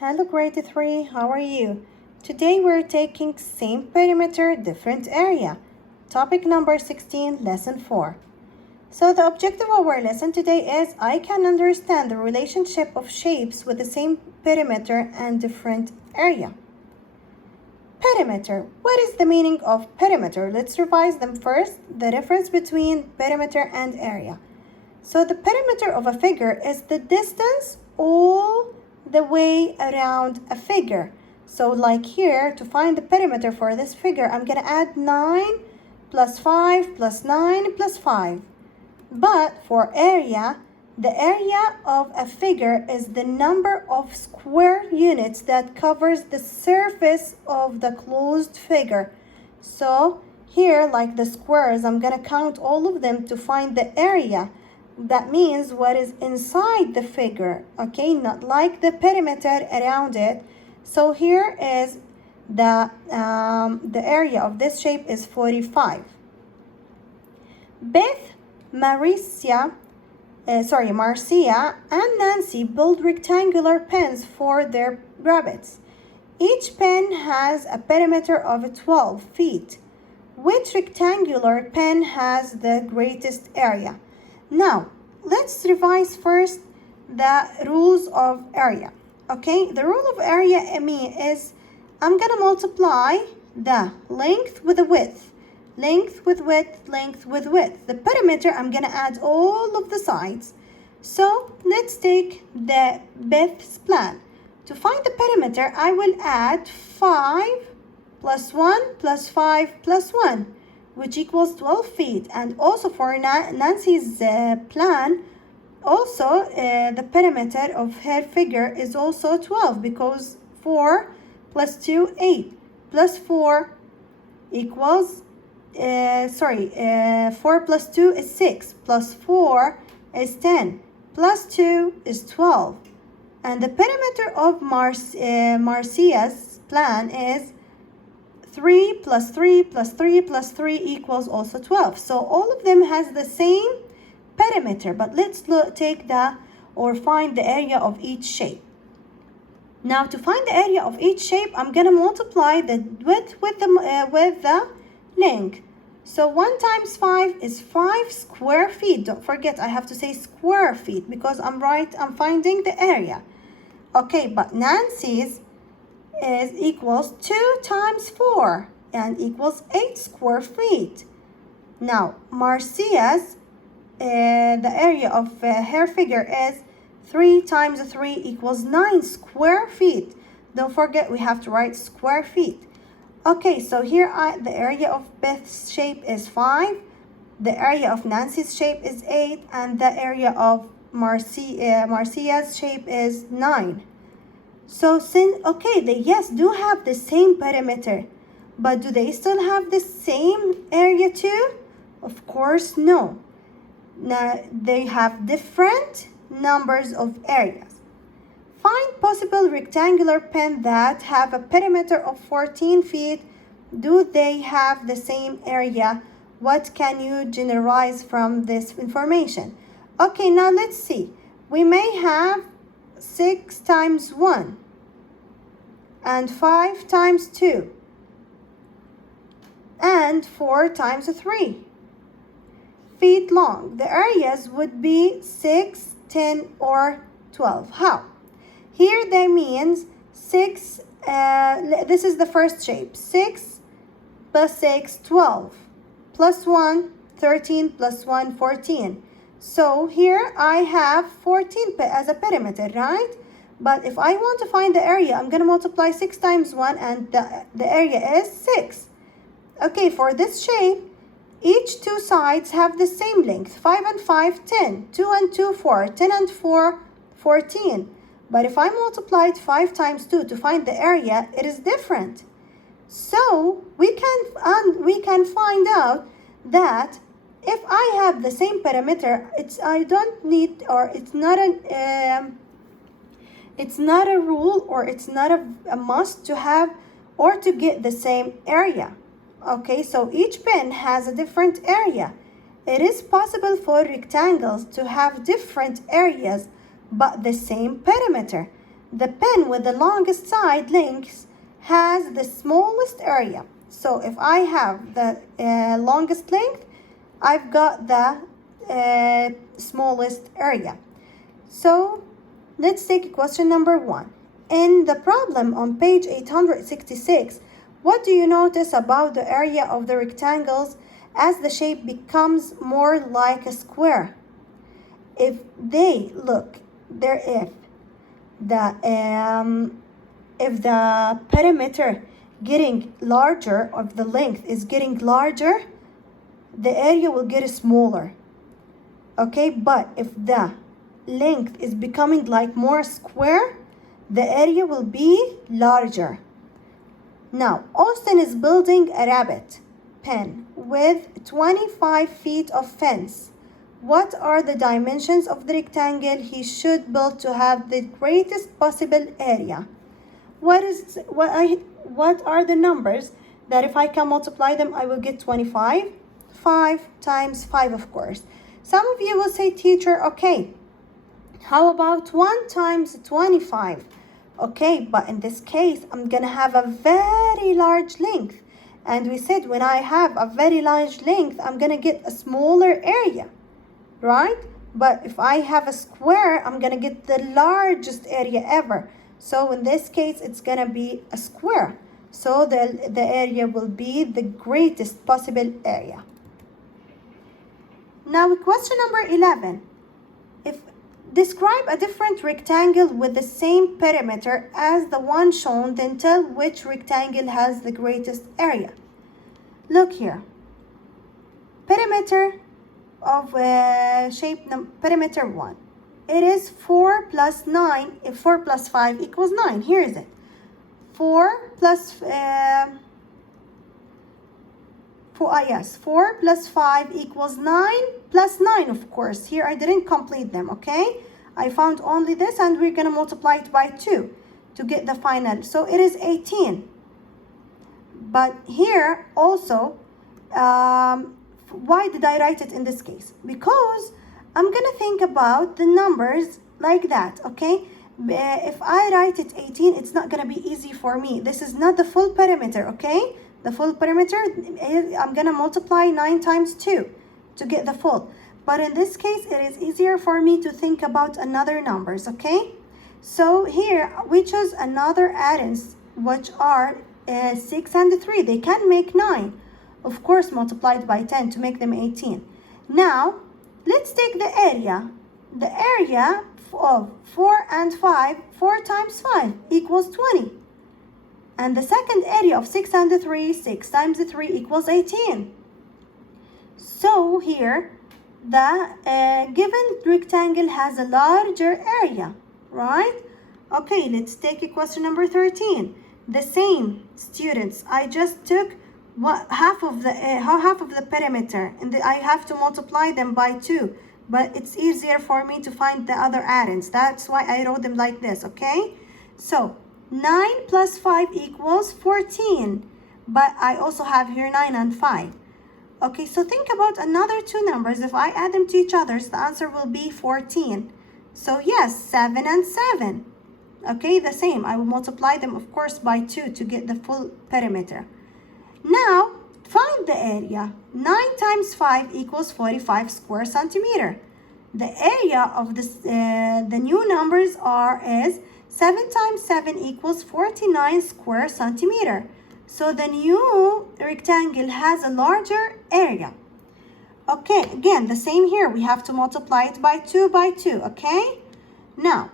Hello grade 3, how are you? Today we're taking same perimeter, different area. Topic number 16, lesson 4. So the objective of our lesson today is I can understand the relationship of shapes with the same perimeter and different area. Perimeter. What is the meaning of perimeter? Let's revise them first. The difference between perimeter and area. So the perimeter of a figure is the distance all the way around a figure. So like here, to find the perimeter for this figure, I'm going to add 9 plus 5 plus 9 plus 5. But for area, the area of a figure is the number of square units that covers the surface of the closed figure. So here, like the squares, I'm going to count all of them to find the area. That means what is inside the figure, okay, not like the perimeter around it. So here is the area of this shape is 45. Beth, Marcia, and Nancy build rectangular pens for their rabbits. Each pen has a perimeter of 12 feet. Which rectangular pen has the greatest area? Now, let's revise first the rules of area. Okay, the rule of area is I'm going to multiply the length with the width. Length with width, length with width. The perimeter, I'm going to add all of the sides. So, let's take the Beth's plan. To find the perimeter, I will add 5 plus 1 plus 5 plus 1. Which equals 12 feet. And also for Nancy's plan, also the perimeter of her figure is also 12 because 4 plus 2, 8 plus 4 equals, 4 plus 2 is 6 plus 4 is 10 plus 2 is 12. And the perimeter of Marcia's plan is 3 plus 3 plus 3 plus 3 equals also 12. So all of them has the same perimeter, but let's find the area of each shape. Now to find the area of each shape, I'm going to multiply the width with the length. So 1 times 5 is 5 square feet. Don't forget, I have to say square feet because I'm finding the area. Okay, but Nancy's is equals 2 times 4 and equals 8 square feet. Now, Marcia's, the area of her figure is 3 times 3 equals 9 square feet. Don't forget, we have to write square feet. Okay, so here the area of Beth's shape is 5. The area of Nancy's shape is 8. And the area of Marcia's shape is 9. So they do have the same perimeter, but do they still have the same area too? Of course, no. Now, they have different numbers of areas. Find possible rectangular pen that have a perimeter of 14 feet. Do they have the same area? What can you generalize from this information? Okay, now let's see. We may have 6 times 1 and 5 times 2 and 4 times 3 feet long. The areas would be 6, 10, or 12. How? Here that means 6, this is the first shape. 6 plus 6, 12. Plus 1, 13, plus 1, 14. So here I have 14 as a perimeter, right? But if I want to find the area, I'm going to multiply 6 times 1 and the area is 6. Okay, for this shape, each two sides have the same length. 5 and 5, 10. 2 and 2, 4. 10 and 4, 14. But if I multiplied 5 times 2 to find the area, it is different. So we can find out that if I have the same perimeter, it's not a rule or it's not a must to have or to get the same area. Okay, so each pen has a different area. It is possible for rectangles to have different areas but the same perimeter. the pen with the longest side length has the smallest area. So if I have the longest length, I've got the smallest area. So let's take question number 1. In the problem on page 866, what do you notice about the area of the rectangles as the shape becomes more like a square? If they look there, if the perimeter getting larger, or if the length is getting larger, the area will get smaller. Okay, but if the length is becoming like more square, the area will be larger. Now, Austin is building a rabbit pen with 25 feet of fence. What are the dimensions of the rectangle he should build to have the greatest possible area? What are the numbers that if I can multiply them, I will get 25? 5 times 5, of course. Some of you will say, teacher, okay, how about 1 times 25? Okay, but in this case, I'm going to have a very large length. And we said when I have a very large length, I'm going to get a smaller area, right? But if I have a square, I'm going to get the largest area ever. So in this case, it's going to be a square. So the area will be the greatest possible area. Now, question number 11. Describe a different rectangle with the same perimeter as the one shown, then tell which rectangle has the greatest area. Look here. Perimeter of perimeter 1. It is 4 plus 9. If 4 plus 5 equals 9. Here is it. 4 plus 4 plus 5 equals 9 plus 9, of course. Here I didn't complete them, okay? I found only this, and we're going to multiply it by 2 to get the final. So it is 18. But here also, why did I write it in this case? Because I'm going to think about the numbers like that, okay? If I write it 18, it's not going to be easy for me. This is not the full perimeter, okay? The full perimeter, I'm going to multiply 9 times 2 to get the full. But in this case, it is easier for me to think about another numbers, okay? So here, we chose another addends, which are 6 and 3. They can make 9. Of course, multiplied by 10 to make them 18. Now, let's take the area. The area of 4 and 5, 4 times 5 equals 20. And the second area of 6 and 3, 6 times 3 equals 18. So here, the given rectangle has a larger area, right? Okay, let's take question number 13. The same, students. I just took half of the perimeter, and I have to multiply them by 2. But it's easier for me to find the other addends. That's why I wrote them like this, okay? So 9 plus 5 equals 14. But I also have here 9 and 5. Okay, so think about another 2 numbers. If I add them to each other, the answer will be 14. So yes, 7 and 7. Okay, the same. I will multiply them, of course, by 2 to get the full perimeter. Now, find the area. 9 times 5 equals 45 square centimeter. The area of this, the new numbers is 7 times 7 equals 49 square centimeter. So the new rectangle has a larger area. Okay, again, the same here. We have to multiply it by 2 by 2, okay? Now,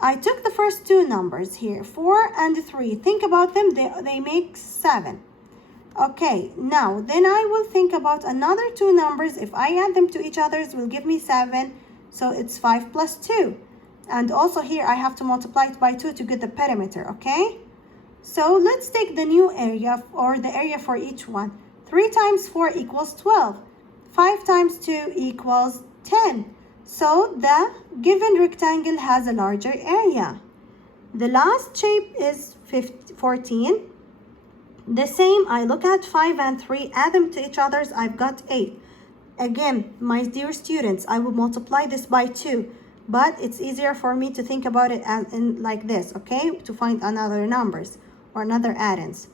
I took the first 2 numbers here, 4 and 3. Think about them, they make 7. Okay, now, then I will think about another 2 numbers. If I add them to each other, it will give me 7. So it's 5 plus 2. And also here, I have to multiply it by 2 to get the perimeter, okay? So let's take the new area, or the area for each one. 3 times 4 equals 12. 5 times 2 equals 10. So the given rectangle has a larger area. The last shape is 14. The same, I look at 5 and 3, add them to each other, I've got 8. Again, my dear students, I will multiply this by 2. but it's easier for me to think about it as in like this, okay, to find another numbers or another addends.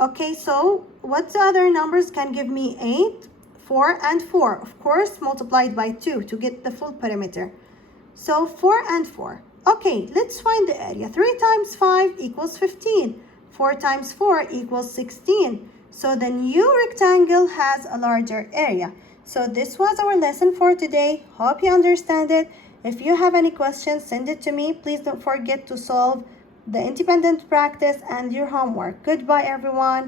Okay, so what other numbers can give me 8, 4, and 4? Of course, multiplied by 2 to get the full perimeter. So 4 and 4. Okay, let's find the area. 3 times 5 equals 15. 4 times 4 equals 16. So the new rectangle has a larger area. So this was our lesson for today. Hope you understand it. If you have any questions, send it to me. Please don't forget to solve the independent practice and your homework. Goodbye, everyone.